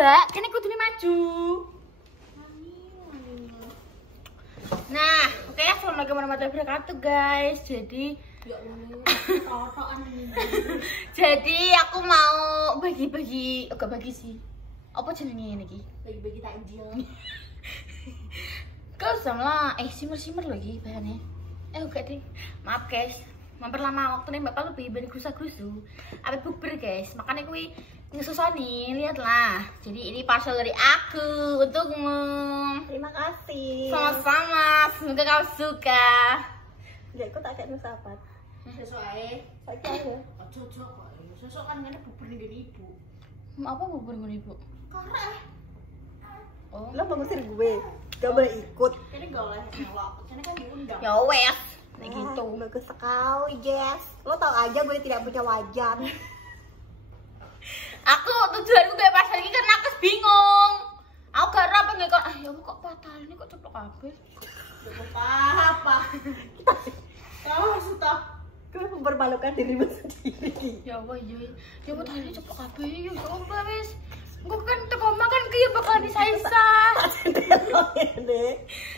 Mbak, kene kudune maju. Nah, oke, assalamualaikum warahmatullahi wabarakatuh guys. Jadi aku mau bagi-bagi, enggak bagi sih. Apa jenenge ini iki? Bagi-bagi takjil. Kau sama simmer lagi bahannya. Oke deh. Maaf guys. Memperlama waktu nih Bapak lebih beri grusa-grusu. Apa bukber guys. Makanya kuwi ngesusoni, lihatlah. Jadi ini parcel dari aku untukmu. Terima kasih. Sama-sama. Semoga kau suka. Ya, aku tak kayak nusapat. Sesuai. Pakai ya. Cocok kok. Sesuk kan ngene bubur ning ibu. Apa bubur ngene ibu? Karek. Oh. Lo mau ngusir gue. Gak boleh ikut. Ini gak boleh nyelok. Ini kan diundang. Ya wes. Kayak gitu. Bagus sekali, Jess. Lo tau aja gue tidak punya wajan. Aku tujuanku kayak pas lagi karena aku bingung. Aku gak apa nggak kok. Ya kok patah ini kok ceplok kabeh. Ceplok apa? Kau sudah. Gue mempermalukan dirimu sendiri. Ya Allah iya. Ya kok tadi ceplok kabeh ya coba wis. Engko kan teko makan ki bakal disaisa.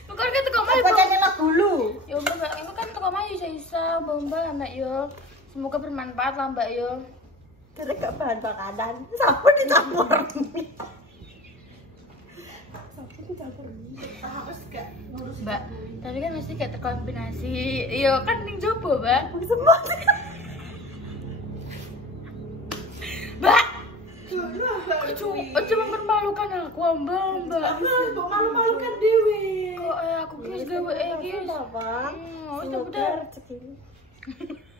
Bukan kan teko makan. Baca nyelok dulu. Ya Mbak, ini kan teko makan disaisa, Mbak Mbak yo. Semoga bermanfaat lah Mbak yo. Karena gak bahan makanan. Sapu dicampur mie. Sapu dicampur mie. Harus gak ngurus Mbak. Tapi kan mesti kayak terkombinasi. Iya kan ning jopo, Mbak. Semua. Mbak. Cuma mempermalukan aku, Mbak. Kok malu-malukan dewe. Kok aku guys gawe iki. Apa? Semoga rezeki.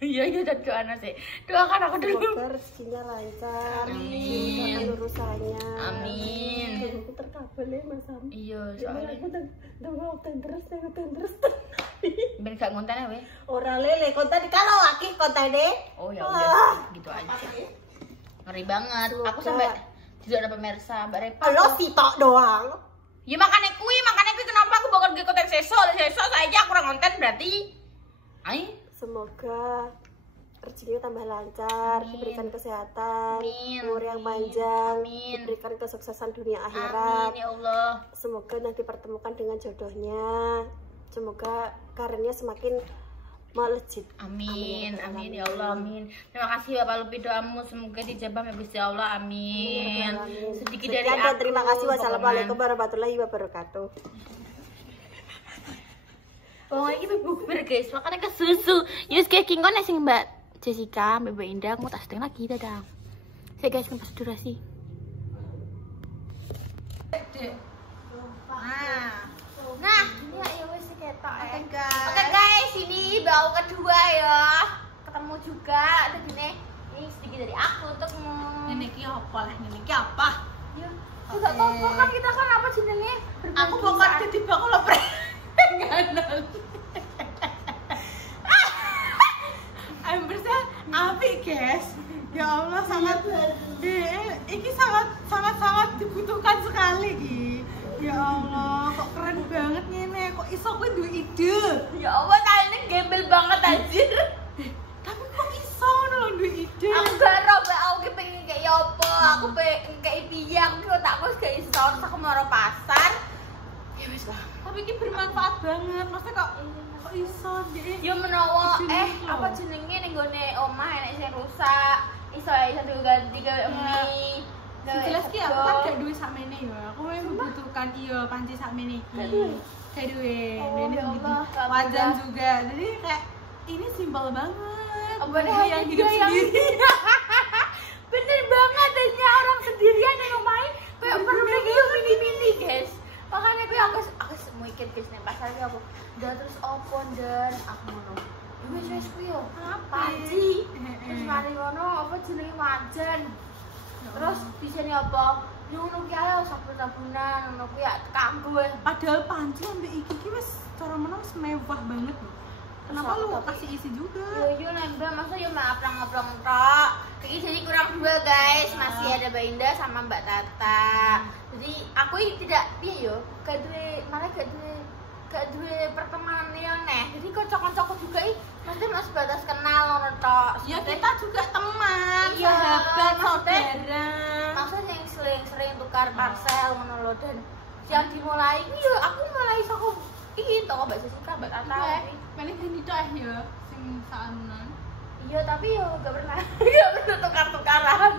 Iya dan doa sih. Doakan aku dulu. Semoga rezekinya lancar. Amin. Urusannya. Amin. Aku terkabul ya Mas Sam. Iya, Soalnya aku udah ngoten terus. Ben gak ngonten ya, weh. Ora lele konten kalau laki kontene. Oh ya udah, gitu aja. Ngeri banget. Aku sampai tidak ada pemirsa, Mbak Repa. Lo sitok doang. Ya makanya kui kenapa aku bakal ge konten sesok saja aku kurang konten berarti. Ai, semoga rezekinya tambah lancar, Amin. diberikan kesehatan, Amin. umur yang panjang, Amin. diberikan kesuksesan dunia akhirat. Amin ya Allah. Semoga nanti dipertemukan dengan jodohnya. Semoga karirnya semakin melejit. Amin, amin ya Allah, amin. Terima kasih Bapak Lupi doamu, semoga dijabah ya Gusti Allah, amin. Sedikit dari Sekian dan aku. terima kasih. Wassalamualaikum Pokoknya. warahmatullahi wabarakatuh. Pokoknya ini bubur guys, makanya ke susu. Yus kayak king kon sing Mbak Jessica, Mbak Indah, mau tas lagi dadah. Saya guys kan pas durasi. Nah, ini ya wis ketok Oke guys, ini bau kedua ya. Ketemu juga tadi ini sedikit dari aku untukmu. Ini ki apa lah, ini ki apa? Ya, enggak apa-apa kan kita kan apa jenenge? Aku bakal jadi bakal prenganan. Ambersnya api guys. Ya Allah sangat ini sangat dibutuhkan sekali ki. Ya Allah, kok keren banget nih, kok iso gue duwe ide. Ya Allah, kalian ini gembel banget anjir. Tapi kok iso lho duwe ide. Aku gak tau, Mbak, aku pengen kayak apa. Aku pengen kayak piye, aku tak wis gak iso, terus aku mau pasar. Ya wis lah. Tapi ini bermanfaat banget. Maksudnya kok iso deh. Ya menawa Jeneng lho. apa jenenge ning gone omah enek sing rusak. Iso ganti gawe mie. Jelas ki aku kan gak duwe sakmene ya. Aku membutuhkan iya panci sakmene iki. Gak duwe. Oh, Ini ya gitu. Allah, Wajan juga. Jadi kayak ini simpel banget. Apa Yang hidup sendiri. Bener banget adanya orang sendirian yang main kayak perlu gitu mini-mini guys. Makanya aku mikir guys nih pas lagi aku udah terus open dan aku ngono. Wis yo. Panci. Terus mari ngono apa jenenge wajan. Terus di sini apa? Ngono ki ae sabun-sabunan ngono ku ya kanggo. Padahal panci ambek iki ki wis cara menang mewah banget loh. Kenapa lu kasih isi juga? Yo nambah masa yo ngaplang-ngaplang tok. Iki jadi kurang dua guys, masih ada Mbak Indah sama Mbak Tata. Jadi aku tidak piye yo, gak duwe malah gak duwe pertemanan yang neh. Jadi kocok-kocok juga mesti mas batas kenal ngono tok. Ya kita juga teman, Iya, sahabat, maksudnya- saudara. Maksudnya yang sering-sering tukar parcel ngono lho dan yang dimulai iki yo aku mulai saka iki toko Mbak Jessica Mbak Tata. Paling gini tok ya sing saanunan. Iya tapi yo gak pernah tukar-tukaran.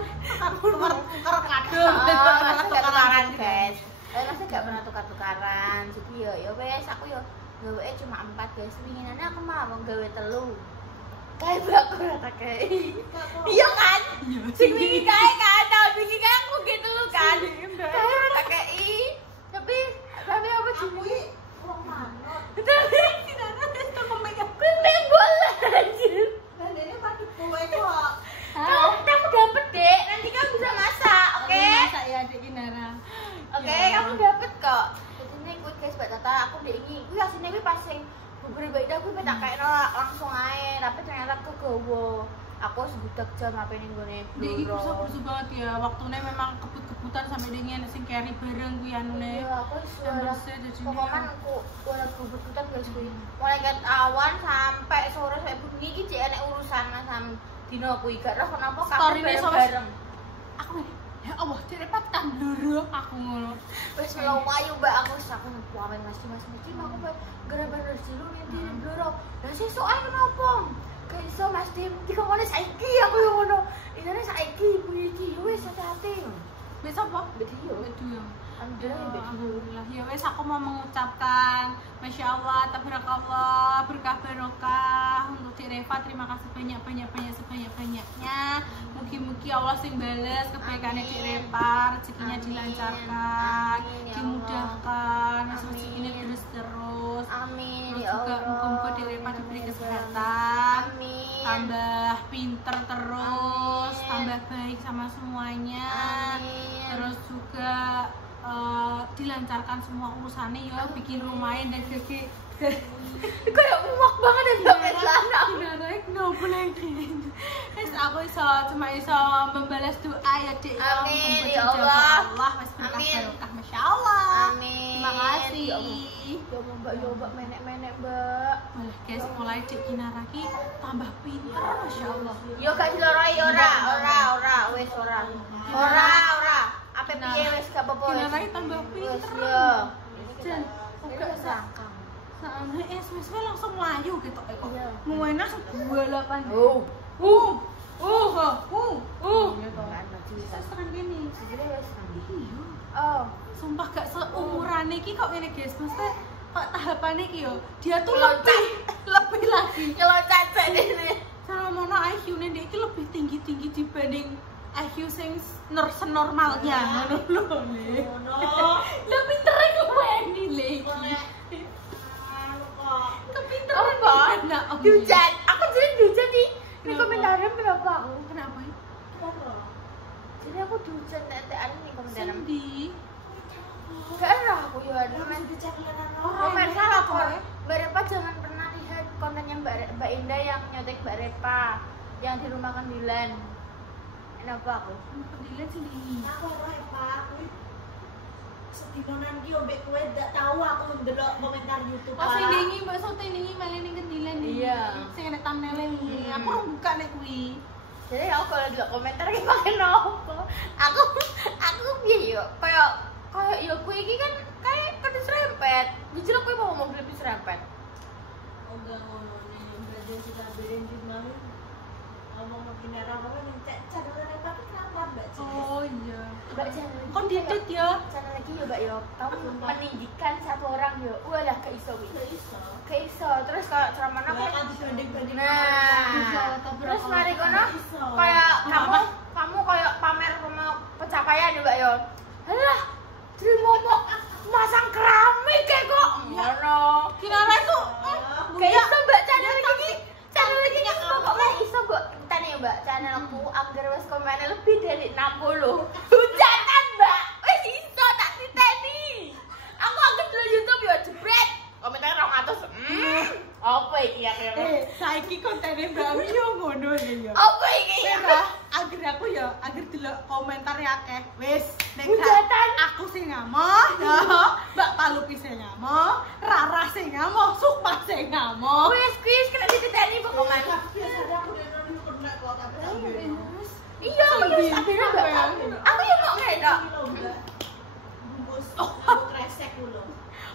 Tukar kado. Tukar-tukaran guys. Masih gak pernah tukar-tukaran. Jadi yo wes aku yo gawe cuma 4 guys. Winginane aku mau gawe 3. Kayak aku rata kayak iya kan? Sing wingi kae kan, tahun wingi kan aku gitu kan. Kayak rata kayak tapi apa jenenge? Wong manut. Tapi tidak ada toko makeup. Kuning bola anjir. Dan ini pakai kue kok. Kamu dapet dek, nanti kamu bisa masak, oke? Masak ya Dek Kinara. Oke, kamu dapet kok. Jadi ini kuit guys, Mbak Tata, aku dek ini. Kuwi asline kuwi pas sing bubur beda aku tak kayakno langsung ae, tapi ternyata kegowo. Aku sebudak jam apa ning gone. Dek iki kusus banget ya. Waktunya memang kebut-kebutan sampai dengan sing carry bareng kuwi anune. Iya, aku suara. Pokoknya aku ora kebut-kebutan guys kuwi. Mulai ket awan sampai sore sampai bengi iki cek enek urusan sama dino kuwi gak roh kenapa kabeh bareng. Aku ngene. Ya Allah, cepat tandur aku ngono. Wes melu ayu Mbak aku numpang Mas Mesti aku gara-gara dulu nanti bloro. Lah sesuk ae kenapa? Kayak iso Mas Dim, dikongkone saiki aku yo ngono. Inane saiki kuwi iki wis hati-hati. Wis apa? Bedio. Alhamdulillah. Ya wes aku mau mengucapkan Masya Allah, tabarakallah, berkah barokah untuk Cik Reva. Terima kasih sebanyak-banyaknya. Mugi-mugi Allah sing bales kebaikannya Cik Reva, rezekinya dilancarkan, dimudahkan, rezekinya terus. Amin. Terus juga muga-muga Cik Reva diberi kesehatan. Amin. Tambah pinter terus, tambah baik sama semuanya. Terus juga dilancarkan semua urusannya ya, bikin lumayan dan jadi kayak muak banget ya Mbak Melana. Naik nopo lagi. Aku cuma iso membalas doa ya Dek. Amin ya Allah. Wes berkah, Masya Allah. Amin. Terima kasih. Ya Mbak menek Mbak. Malah guys, mulai Dek Kinara ki tambah pinter Masya Allah. Yo gak dilorai ora wes ora. Apa piye wis gak apa-apa. Kinara tambah pinter. Yo. Jan, Udah serangkang. Saane wis langsung mlayu gitu kok. Iya. Muena 28. Gitu kan bisa Sekarang gini. segini wis. Iya. Oh, Sumpah gak seumuran iki kok ngene guys. Maksudnya kok tahapan iki yo. Dia tuh Loncat. lebih lagi. kalau cacat ini. Sama mono IQ-ne dia iki lebih tinggi dibanding IQ sing senormalnya. Ngono lho, Le. Lebih pintere kowe ini, Le. Kepinteran Apa? Dihujan. Aku jadi dihujan nih. Ini Kenapa? komentarnya berapa aku? Kenapa? Jadi aku dihujan tetean nih komentarnya. Cindy. Gak ada aku ya. Komentar apa? Mbak Repa jangan pernah lihat kontennya Mbak Indah yang nyotek Mbak Repa yang di rumah Kendilan. Kenapa aku? Pendilat Cindy. Aku sedinonan ki ombek kowe ndak tahu aku ndelok komentar YouTube. Pas ndingi Mbak Sote ndingi malah ning Kendilan iki. Iya. Sing enek thumbnail iki. Aku ora buka nek kuwi. Jadi aku kalau di komentar kayak pakai nopo. Aku piye yo? Kayak yo kuwi iki kan kayak diserempet. Jujur aku mau ngomong diserempet. Enggak ngono nih, belajar kita berin di mana. Ngomong Kinara apa nih channel apa kenapa Mbak Cik? Oh iya. Mbak channel lagi. Kon didit ya. Channel lagi yo Mbak yo. Kamu meninggikan satu orang yo. Walah ke iso kuwi. Ke iso. Terus kalau ceramah aku Kan dibanding-banding. nah, terus mari kono kayak kamu kayak pamer sama pencapaian ya Mbak yo. Alah, jadi momok masang keramik kayak kok. Ngono. Kinara itu Kayak iso Mbak channel lagi. Channel lagi pokoknya iso Mbak. Tani ya Mbak, channelku anggar wis komennya lebih dari 60. Hujanan Mbak. Wis iso tak titeni. Aku anggar dulu YouTube yo jebret. Komentarnya 200. Apa iki ya? saiki kontene Mbak Mi yo ngono ya. Apa iki ya? Agar aku ya, agar delok komentar akeh. Wis, nek Hujatan. aku sing ngamoh, ya. Mbak Palupi sing ngamoh, Rara sing ngamoh, Sukma sing ngamoh. Wis kuis kena dititeni pokoknya. Biasanya aku udah pernah kok tapi Iya, aku wis tak beda Mbak. Aku yo mau ngedok. Aku kresek dulu.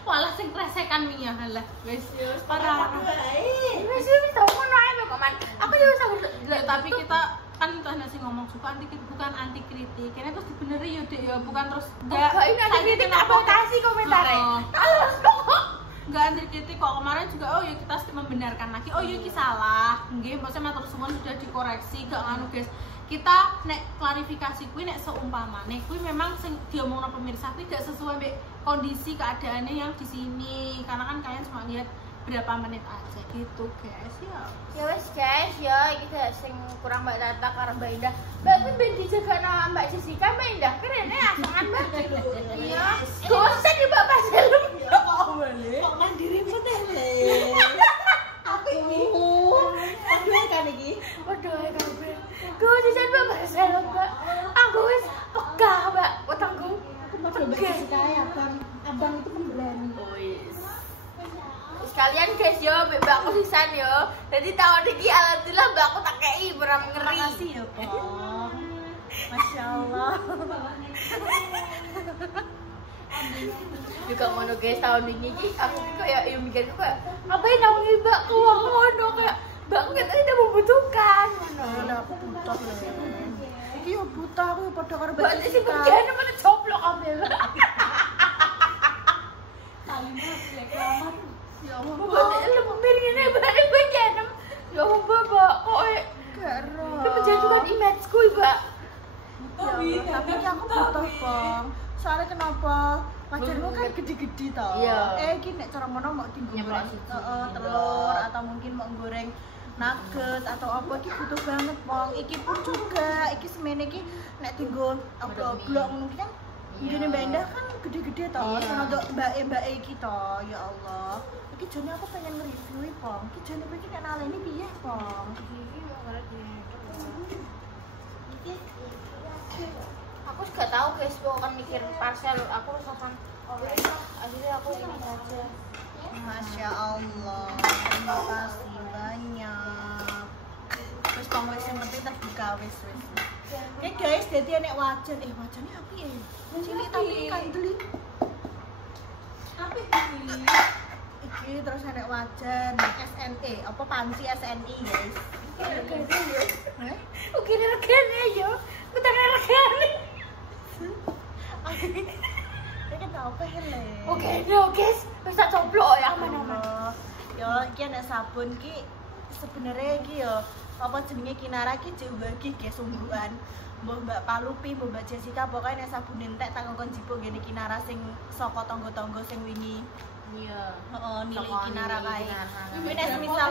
Walah sing kresekan minyak halah. Wis parah. Wis wis tau ngono ae kok man. Aku yo wis Tapi kita kan itu hanya sih ngomong suka bukan anti kritik. Kayaknya terus dibeneri yo Dek ya, bukan terus enggak ini ada kritik aplikasi komentarnya. Terus kok enggak anti kritik kok. Kemarin juga oh ya kita membenarkan lagi. Oh ya iki salah. Nggih, maksudnya matur suwun sudah dikoreksi, gak nganu guys. Kita nek klarifikasi kuwi nek seumpamane kuwi memang sing diomongno pemirsa kuwi gak sesuai mbek kondisi keadaannya yang di sini. Karena kan kalian cuma lihat berapa menit aja gitu guys ya. Ya wes guys, ya iki sing kurang Mbak Tata karo Mbak Indah. Mbak kuwi ben dijaga nama Mbak Jessica, Mbak Indah keren ya asangan Mbak. Iya. Gosen di Mbak Mas Helm. Ya kok boleh. Kok mandirimu teh le. Aku ini. Aduh kan iki. Waduh, kabeh. Gosen Mbak Mas Helm, Mbak. Aku wis pegah, Mbak. Utangku. Aku mau coba disukai abang itu pemberani. Oh yes. Sekalian guys yo, mbak aku sisan yo. Jadi tahun ini alhamdulillah mbak aku tak kei beram ngeri. Makasih ya, Pong. Masya Allah. Juga ngono guys tahun ini aku kayak yang mikirku kayak ngapain aku mbak keluar ngono kayak mbak aku katanya udah membutuhkan ngono. Aku buta lho. Iki yo buta aku yo padha karo Mbak sih pengen mana coplok ambil. Ya Allah. Mbak lembir gini mbak pengen. Ya Allah mbak kok Karo. itu menjatuhkan imageku mbak. Ya Allah, tapi ini aku butuh Bang. Soalnya kenapa? Wajarmu kan gede-gede toh. Iya. Iki nek cara mono mau tinggal Nyeplok goreng siji. telur atau mungkin mau goreng nugget atau apa iki butuh banget Bang. Iki pun juga iki semene iki nek tinggal blok ngono iki kan ngene Mbak Indah kan gede-gede toh. Iya. Sono untuk mbak iki toh. Ya Allah. Iki jane aku pengen nge-review Bang. Iki jane iki nek naleni piye Bang? Aku juga tahu guys, aku akan mikir parcel, aku akan akhirnya aku ini saja. Masya Allah, terima kasih banyak. Terus kamu wis yang penting terbuka wis. Oke guys, jadi nek wajan, wajannya api cilik tapi kandeli. Api iki. Iki terus nek wajan SNE, apa panci SNI guys. Oke, regane yo. Kutane regane. Iki tau apa hele? Oke, no guys, bisa coplok ya aman-aman. Yo, iki ana sabun ki sebenarnya iki yo apa jenenge Kinara ki jembagi guys sungguhan. Mbah Mbak Palupi, Mbak Jessica pokoknya nek sabun entek tak ngkon jipuk ngene Kinara sing saka tangga-tangga sing wingi. Iya. Heeh, nilai Saka Kinara kae. Kinara. Kuwi nek misal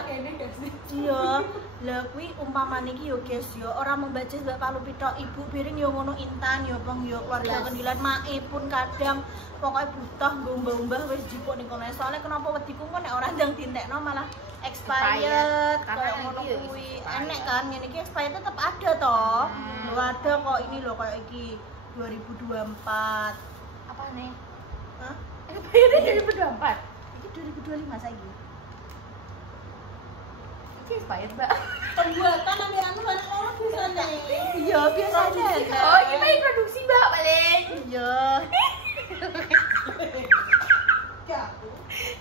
iya, lha kuwi umpamane iki yo guys yo ora membaca Mbak Palupi tok, Ibu Piring yo ngono Intan yo Bang yo keluarga Kendilan Mae pun kadang pokoknya butuh ngomba-ombah wis jipuk ning kono. Soale kenapa wediku kok nek ora ndang dintekno malah expired kayak ngono kuwi. Enek kan ngene iki expired tetep ada toh. Lho ada kok ini lho kayak iki 2024. Apa nih? Hah? Ini 2024. Iki 2025 saiki. Ini expired, Mbak. Pembuatan ambil anu barang orang bisa nih. Iya, biasanya. Oh, kita produksi, Mbak, paling. Iya.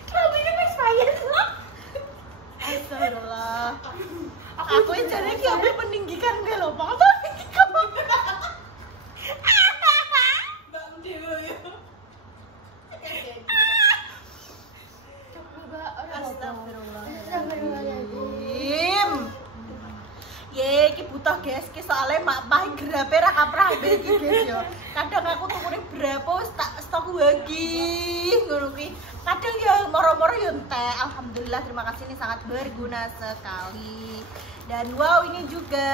Kalau ini expired loh. Astagfirullah. Aku yang cari ki ambil peninggikan ke lho, Pak. Bang Dewo ya. Coba, Mbak, orang Astagfirullahaladzim. Ye, iki butuh guys, ki soalnya mak pah gerape ra kaprah iki guys yo. Kadang aku tukune berapa wis tak stok lagi ngono kuwi. Kadang ya moro-moro yo entek. Alhamdulillah, terima kasih, ini sangat berguna sekali. Dan wow, ini juga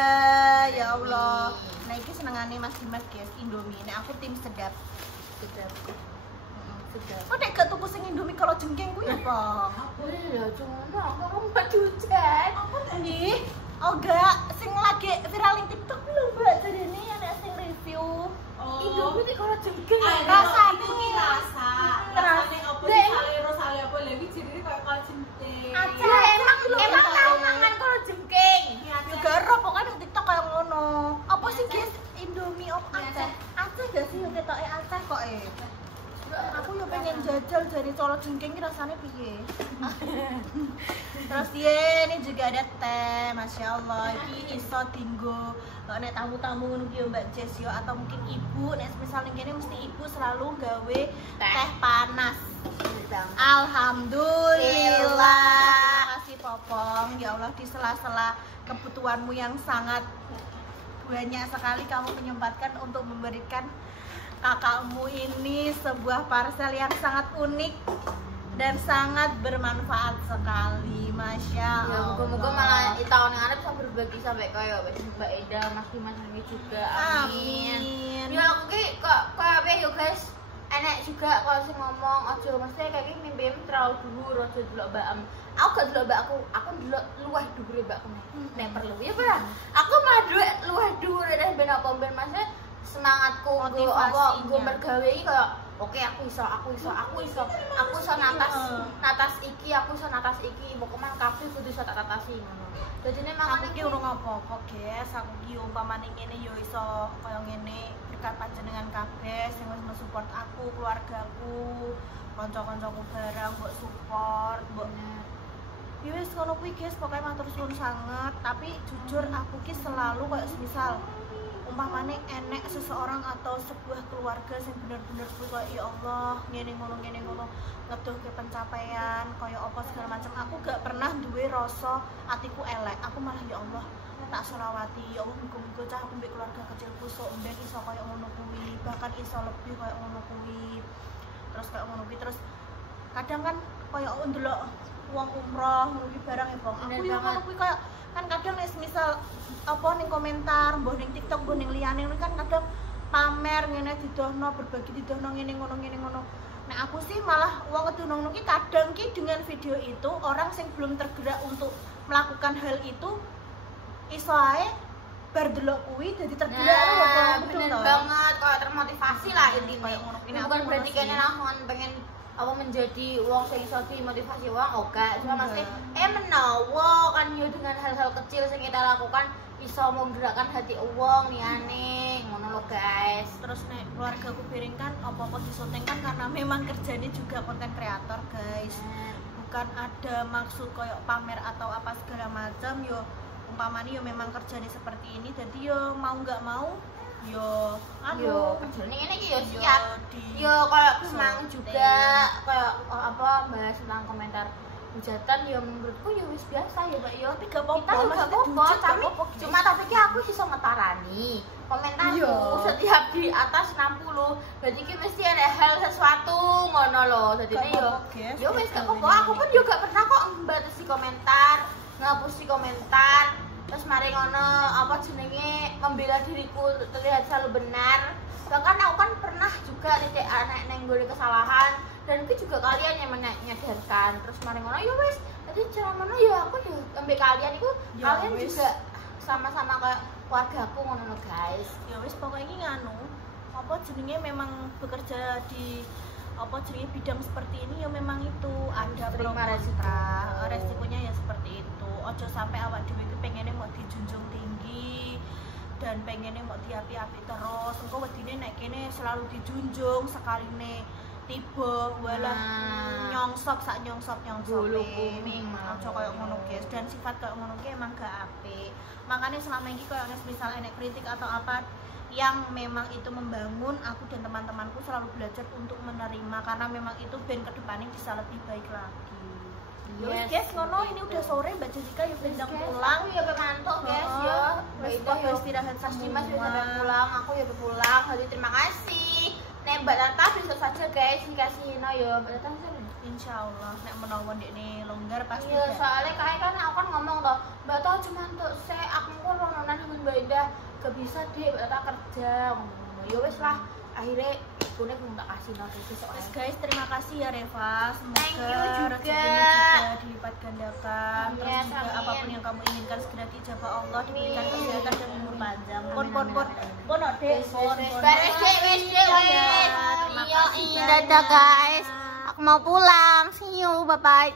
ya Allah. Nah, iki senengane Mas Dimas guys, Indomie. Nek aku tim sedap. Sedap. Oh, nek gak tuku sing Indomie kalau jengking kuwi apa? Aku ya cuma aku mau cucian. Apa nih? Oh enggak, sing lagi viral ning TikTok kuwi lho Mbak, jarene ana sing review Indomie iki kalau jengking Rasane iki rasa. Rasane opo Dek. sale apa lagi jenenge koyo kal jenting. Ya emang tahu mangan kalau jengking. juga ero pokoknya ning TikTok kayak ngono. Apa sih guys? Indomie of Aceh. Aceh gak sih yo ketoke Aceh kok jengking rasanya piye? Terus ya ini juga ada teh, masya Allah. Ini iso tinggo nek tamu-tamu ngono ki Mbak Jess yo, atau mungkin ibu nek misal ning kene mesti ibu selalu gawe teh panas. Alhamdulillah. Terima kasih Popong. Ya Allah, di sela-sela kebutuhanmu yang sangat banyak sekali kamu menyempatkan untuk memberikan kakakmu ini sebuah parcel yang sangat unik dan sangat bermanfaat sekali, masya Allah. Ya, moga-moga malah di tahun yang ada bisa berbagi sampai kayak Mbak Eda, Mas Dimas ini juga. Amin. Ya aku kayak apa ya guys? Enak juga kalau sih ngomong, aja maksudnya kayak mimpi terlalu dulu, aja dulu mbak aku gak dulu mbak aku dulu luah dulu mbakku nek perlu ya pak. Aku mah dulu luah dulu dan ben apa ben maksudnya semangatku motivasinya gue bergawe kayak oke aku iso natas iki pokoknya kabeh kudu iso tak tatasi ngono. Dadine aku ki urung apa-apa, guys. Aku ki umpamane ngene yo iso kaya ngene berkat panjenengan kabeh sing wis mensupport aku, keluargaku, kanca-kancaku barang mbok support, mbok ya wis ngono kuwi guys, pokoknya matur suwun sanget. Tapi jujur aku ki selalu kayak semisal umpamane enek seseorang atau sebuah keluarga yang bener-bener kayak ya Allah ngene ngono ngeduh ke pencapaian kaya apa segala macam, aku gak pernah duwe rasa atiku elek. Aku malah ya Allah tak selawati, ya Allah muga-muga cah aku mbek keluarga kecilku sok ndek iso kaya ngono kuwi, bahkan iso lebih kaya ngono kuwi. Terus kaya ngono kuwi terus kadang kan kaya ndelok wong umroh ngono kuwi barang ya Bang. Aku yo ngono kuwi kaya kan kadang nek misal apa ning komentar mbah ning TikTok mbah ning liyane kan kadang pamer ngene didono berbagi didono ngene ngono. Nek aku sih malah wong kedono ki kadang ki dengan video itu orang sing belum tergerak untuk melakukan hal itu iso ae bar delok kuwi dadi tergerak bener banget kok termotivasi lah intinya. Bukan berarti kene langsung pengen apa menjadi wong sing iso dimotivasi wong oke, cuma maksudnya menawa kan yo dengan hal-hal kecil sing kita lakukan iso menggerakkan hati wong liyane ngono lho guys. Terus nek keluargaku piring kan apa-apa disyuting kan karena memang kerjanya juga konten kreator guys, bukan ada maksud koyo pamer atau apa segala macam. Yo umpamanya yo memang kerjanya seperti ini, jadi yo mau nggak mau yo kerjanya ini yo siap yo kayak senang juga kayak apa bahas tentang komentar hujatan yo menurutku yo wis biasa ya Mbak yo, tapi gak apa-apa cuma tapi ki aku iso ngetarani komentarku setiap di atas 60 berarti ki mesti ada hal sesuatu ngono lho. Dadine yo wis gak apa-apa, aku kan yo gak pernah kok membatasi komentar, ngapusi komentar. Terus mari ngono apa jenenge membela diriku terlihat selalu benar. Bahkan aku kan pernah juga nek anak neng gue kesalahan dan itu juga kalian yang menyadarkan. Terus mari ngono ya wis, jadi cara ngono ya aku yo ambek kalian itu kalian wis. Juga sama-sama kayak keluargaku ngono guys. Ya wis pokoknya nganu apa jenenge memang bekerja di apa jenenge bidang seperti ini ya memang itu ada pro kontra, resikonya ya seperti itu. Ojo sampai awak dhewe iki pengennya mau dijunjung tinggi dan pengennya mau diapi-api terus. Engko wedine nek kene selalu dijunjung sekaline tiba walah nyongsop sak nyongsop-e. Ojo koyo ngono guys, dan sifat koyo ngono ki emang gak apik. Makanya selama ini koyo misal enek kritik atau apa yang memang itu membangun, aku dan teman-temanku selalu belajar untuk menerima karena memang itu ben kedepannya bisa lebih baik lagi. Yes, guys, ngono ini udah sore Mbak Jessica yuk bendang pulang. Aku ya mantuk guys ya. Mbak ya istirahat Mas Dimas sudah pulang, aku ya pulang. Jadi terima kasih. Nek Mbak Tata bisa saja guys dikasih ya Mbak Tata insyaallah nek menawa ndekne longgar pasti. Iya, soalnya kayak kan aku kan ngomong toh, Mbak Tata cuma untuk saya aku kok rononan dengan Mbak Indah gak bisa deh Mbak Tata kerja. Ya wis lah. Akhirnya kuning belum tak kasih notifikasi soalnya. Guys, terima kasih ya Reva. Semoga rezekinya juga dilipat gandakan. Terus juga apapun yang kamu inginkan segera dijabah Allah, diberikan kesehatan dan umur panjang. Pon odek. Iya, dadah guys. Aku mau pulang. See you, bye bye.